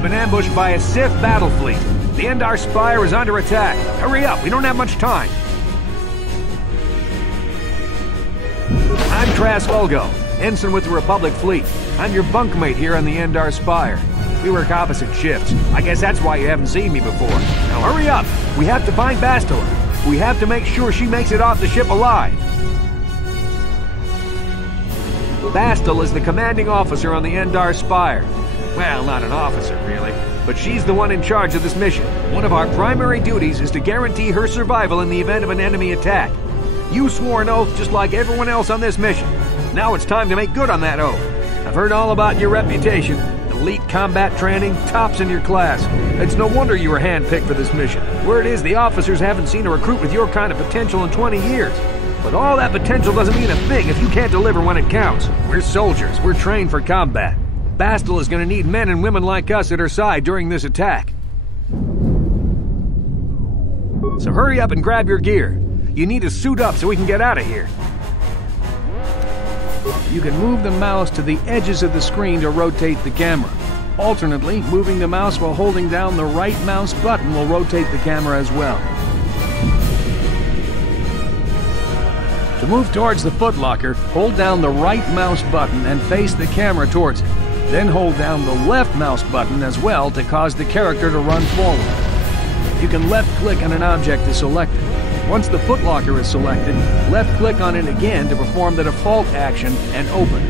We've been ambushed by a Sith battle fleet. The Endar Spire is under attack. Hurry up, we don't have much time. I'm Trask Olgo, ensign with the Republic fleet. I'm your bunkmate here on the Endar Spire. We work opposite shifts. I guess that's why you haven't seen me before. Now hurry up! We have to find Bastila. We have to make sure she makes it off the ship alive. Bastila is the commanding officer on the Endar Spire. Well, not an officer, really. but she's the one in charge of this mission. One of our primary duties is to guarantee her survival in the event of an enemy attack. You swore an oath just like everyone else on this mission. Now it's time to make good on that oath. I've heard all about your reputation. Elite combat training, tops in your class. It's no wonder you were handpicked for this mission. Word is the officers haven't seen a recruit with your kind of potential in 20 years. But all that potential doesn't mean a thing if you can't deliver when it counts. We're soldiers. We're trained for combat. Bastille is going to need men and women like us at her side during this attack. So hurry up and grab your gear. You need to suit up so we can get out of here. You can move the mouse to the edges of the screen to rotate the camera. Alternately, moving the mouse while holding down the right mouse button will rotate the camera as well. To move towards the footlocker, hold down the right mouse button and face the camera towards it. Then hold down the left mouse button as well to cause the character to run forward. You can left-click on an object to select it. Once the footlocker is selected, left-click on it again to perform the default action and open.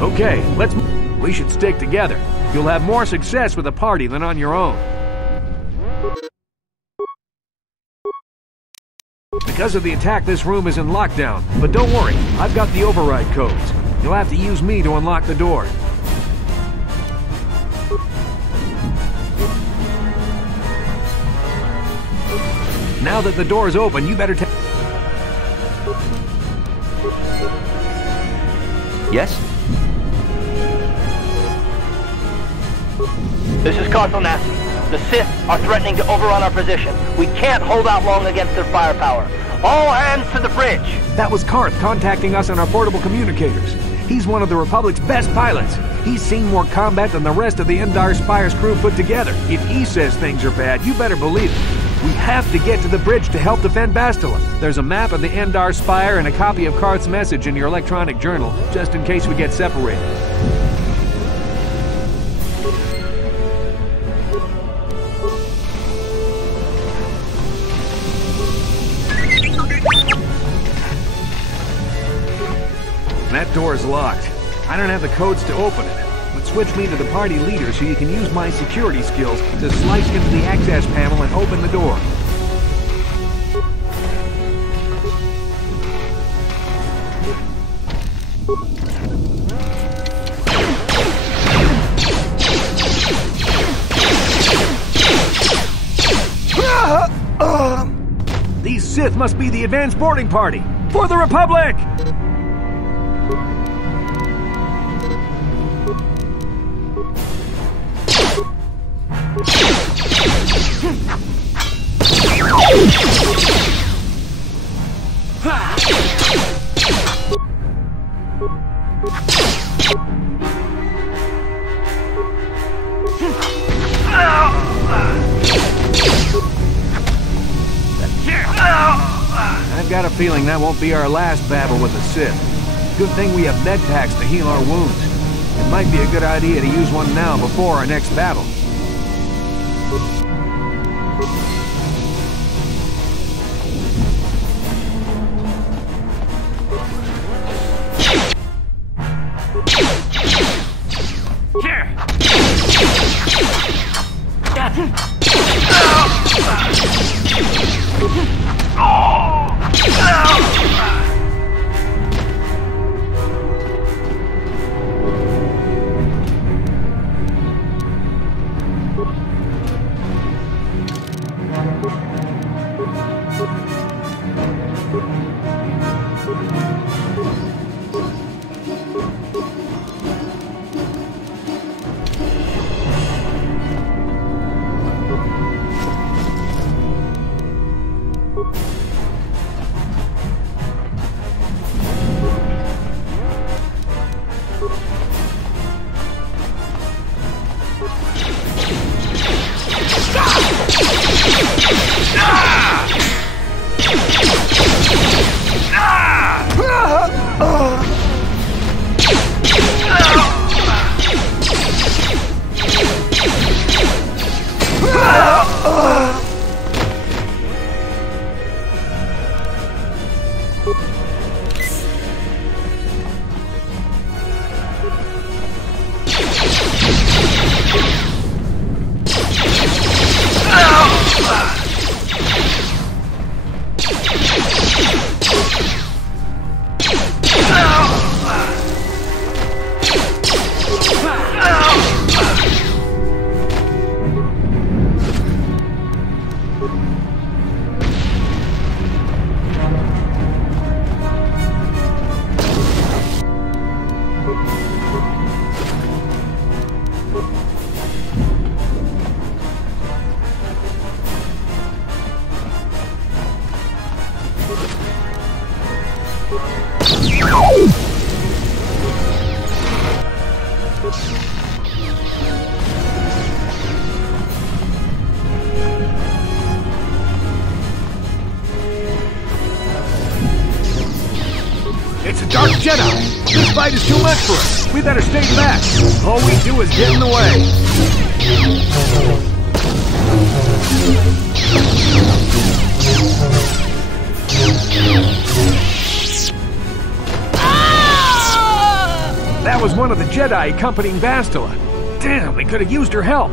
Okay, we should stick together. You'll have more success with a party than on your own. Because of the attack, this room is in lockdown. But don't worry, I've got the override codes. You'll have to use me to unlock the door. Now that the door is open, you better take... Yes? This is Carthel Nasty. The Sith are threatening to overrun our position. We can't hold out long against their firepower. All hands to the bridge! That was Karth contacting us on our portable communicators. He's one of the Republic's best pilots. He's seen more combat than the rest of the Endar Spire's crew put together. If he says things are bad, you better believe it. We have to get to the bridge to help defend Bastille. There's a map of the Endar Spire and a copy of Karth's message in your electronic journal, just in case we get separated. That door's locked. I don't have the codes to open it, but switch me to the party leader so you can use my security skills to slice into the access panel and open the door. These Sith must be the advanced boarding party! For the Republic! I've got a feeling that won't be our last battle with the Sith. Good thing we have med packs to heal our wounds. It might be a good idea to use one now before our next battle. It's a Dark Jedi! This fight is too much for us! We better stay back! All we do is get in the way! That was one of the Jedi accompanying Bastila. Damn, we could have used her help!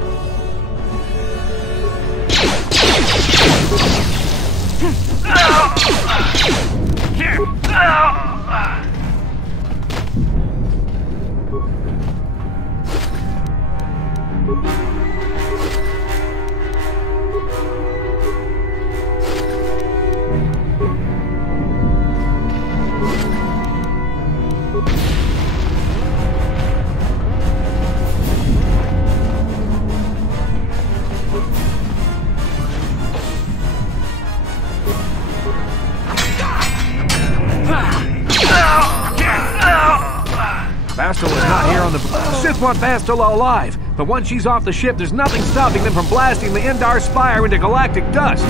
Bastila's not here on the... Sith want Bastila alive, but once she's off the ship, there's nothing stopping them from blasting the Endar Spire into galactic dust.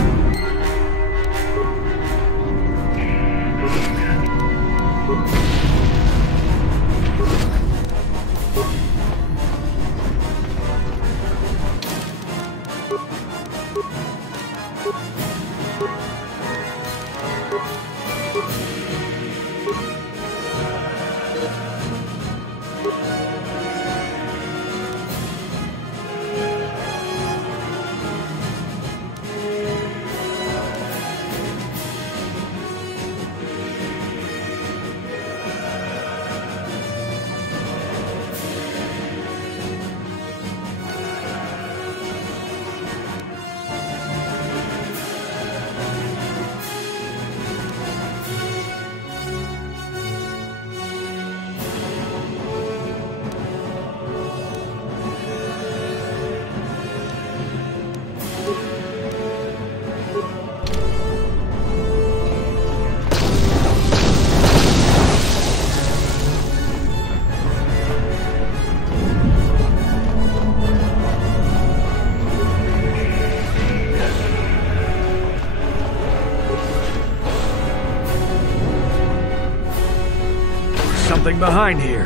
Something behind here.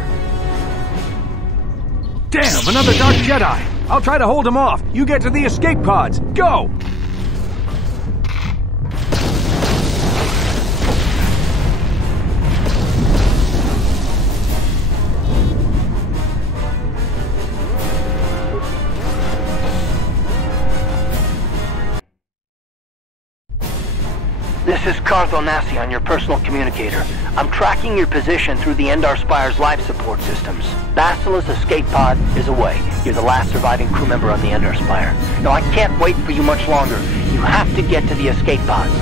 Damn, another Dark Jedi! I'll try to hold him off. You get to the escape pods. Go! This is Cartho Nassi on your personal communicator. I'm tracking your position through the Endar Spire's life support systems. Bastila's escape pod is away. You're the last surviving crew member on the Endar Spire. Now, I can't wait for you much longer. You have to get to the escape pods.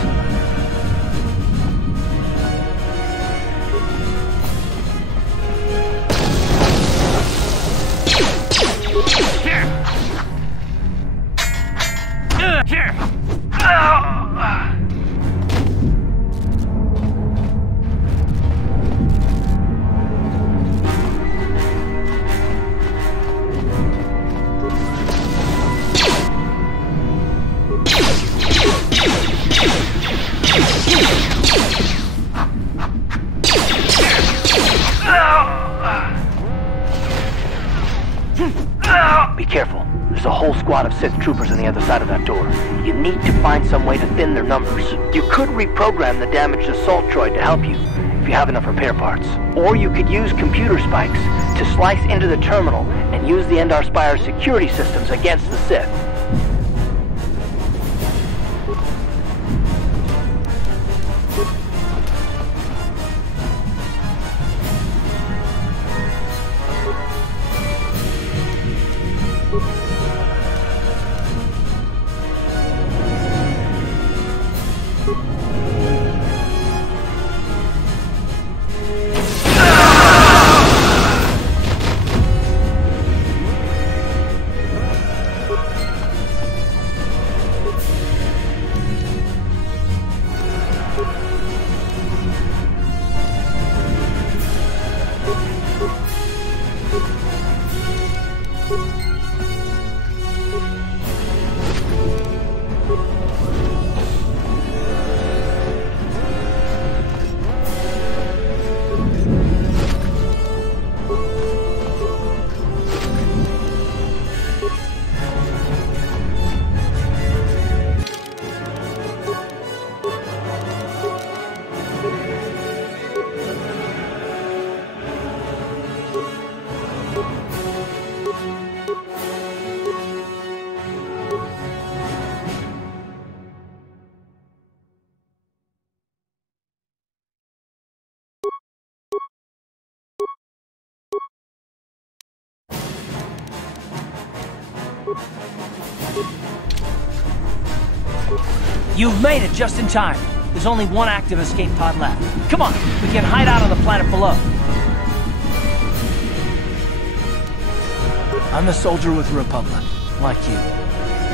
a whole squad of Sith troopers on the other side of that door. You need to find some way to thin their numbers. You could reprogram the damaged assault droid to help you, if you have enough repair parts. Or you could use computer spikes to slice into the terminal and use the Endar Spire's security systems against the Sith. You've made it just in time. There's only one active escape pod left. Come on, we can hide out on the planet below. I'm a soldier with the Republic, like you.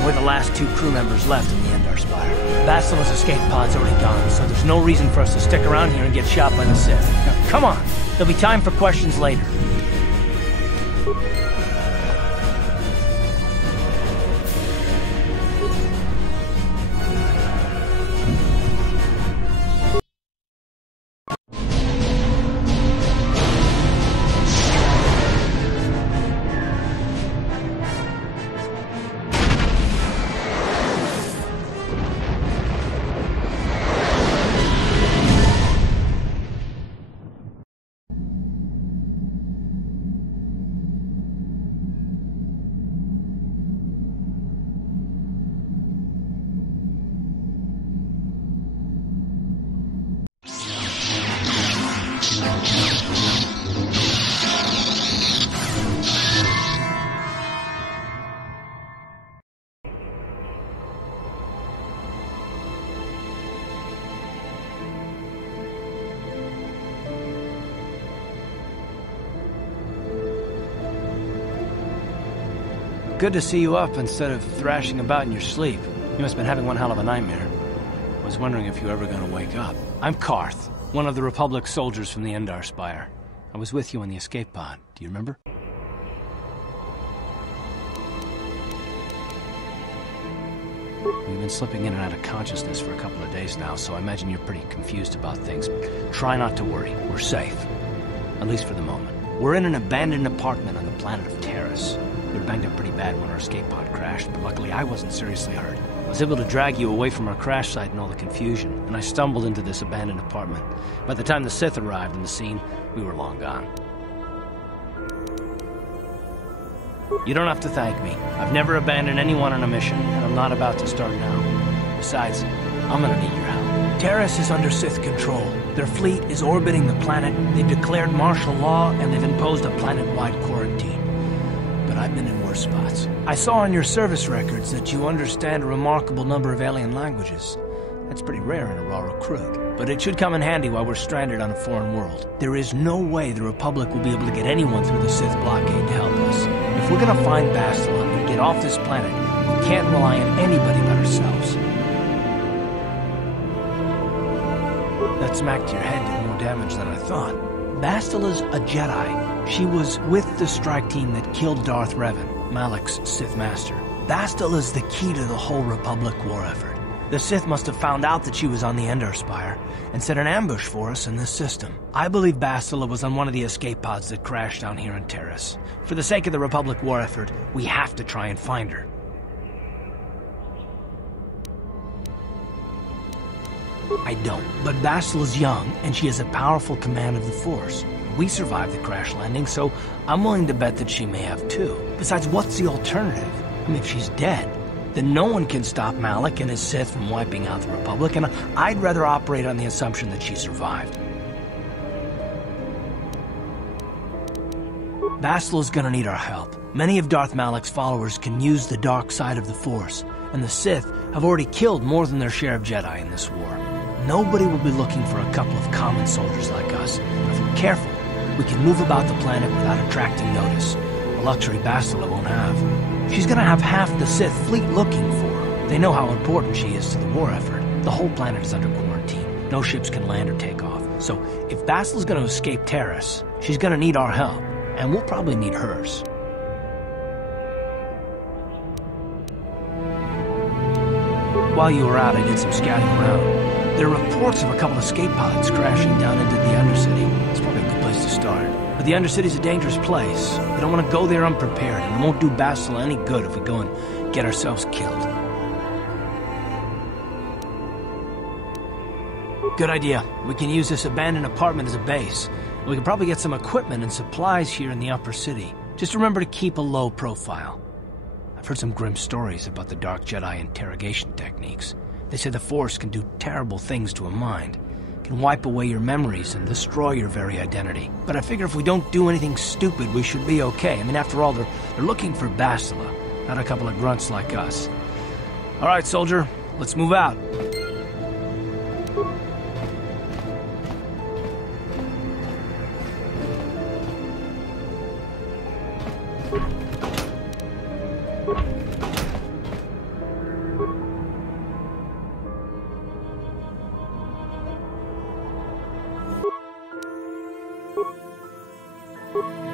We're the last two crew members left in the Endar Spire. Basilisk's escape pod's already gone, so there's no reason for us to stick around here and get shot by the Sith. Now, come on, there'll be time for questions later. Good to see you up instead of thrashing about in your sleep. You must have been having one hell of a nightmare. I was wondering if you were ever going to wake up. I'm Karth, one of the Republic soldiers from the Endar Spire. I was with you on the escape pod. Do you remember? You've been slipping in and out of consciousness for a couple of days now, so I imagine you're pretty confused about things. Try not to worry. We're safe. At least for the moment. We're in an abandoned apartment on the planet of Terrace. We were banged up pretty bad when our escape pod crashed, but luckily I wasn't seriously hurt. I was able to drag you away from our crash site and all the confusion, and I stumbled into this abandoned apartment. By the time the Sith arrived on the scene, we were long gone. You don't have to thank me. I've never abandoned anyone on a mission, and I'm not about to start now. Besides, I'm gonna need your help. Terrace is under Sith control. Their fleet is orbiting the planet, they've declared martial law, and they've imposed a planet-wide quarantine. But I've been in worse spots. I saw on your service records that you understand a remarkable number of alien languages. That's pretty rare in a raw recruit. But it should come in handy while we're stranded on a foreign world. There is no way the Republic will be able to get anyone through the Sith blockade to help us. If we're gonna find Bastila and get off this planet, we can't rely on anybody but ourselves. That smacked your head did more damage than I thought. Bastila's a Jedi. She was with the strike team that killed Darth Revan, Malak's Sith Master. Bastila's the key to the whole Republic war effort. The Sith must have found out that she was on the Endar Spire and set an ambush for us in this system. I believe Bastila was on one of the escape pods that crashed down here in Terrace. For the sake of the Republic war effort, we have to try and find her. I don't, but Bastila's young, and she has a powerful command of the Force. We survived the crash landing, so I'm willing to bet that she may have too. Besides, what's the alternative? I mean, if she's dead, then no one can stop Malik and his Sith from wiping out the Republic, and I'd rather operate on the assumption that she survived. Bastila's gonna need our help. Many of Darth Malik's followers can use the dark side of the Force, and the Sith have already killed more than their share of Jedi in this war. Nobody will be looking for a couple of common soldiers like us, but if we're careful, we can move about the planet without attracting notice, a luxury Bastila won't have. She's gonna have half the Sith fleet looking for her. They know how important she is to the war effort. The whole planet is under quarantine. No ships can land or take off. So if Bastila's gonna escape Terrace, she's gonna need our help, and we'll probably need hers. While you were out, I did some scouting around. There are reports of a couple of escape pods crashing down into the Undercity. It's probably a good place to start. But the Undercity's a dangerous place. We don't want to go there unprepared, and it won't do Bastila any good if we go and get ourselves killed. Good idea. We can use this abandoned apartment as a base. We can probably get some equipment and supplies here in the upper city. Just remember to keep a low profile. I've heard some grim stories about the Dark Jedi interrogation techniques. They say the Force can do terrible things to a mind. Can wipe away your memories and destroy your very identity. But I figure if we don't do anything stupid, we should be okay. I mean, after all, they're looking for Bastila, not a couple of grunts like us. All right, soldier, let's move out. You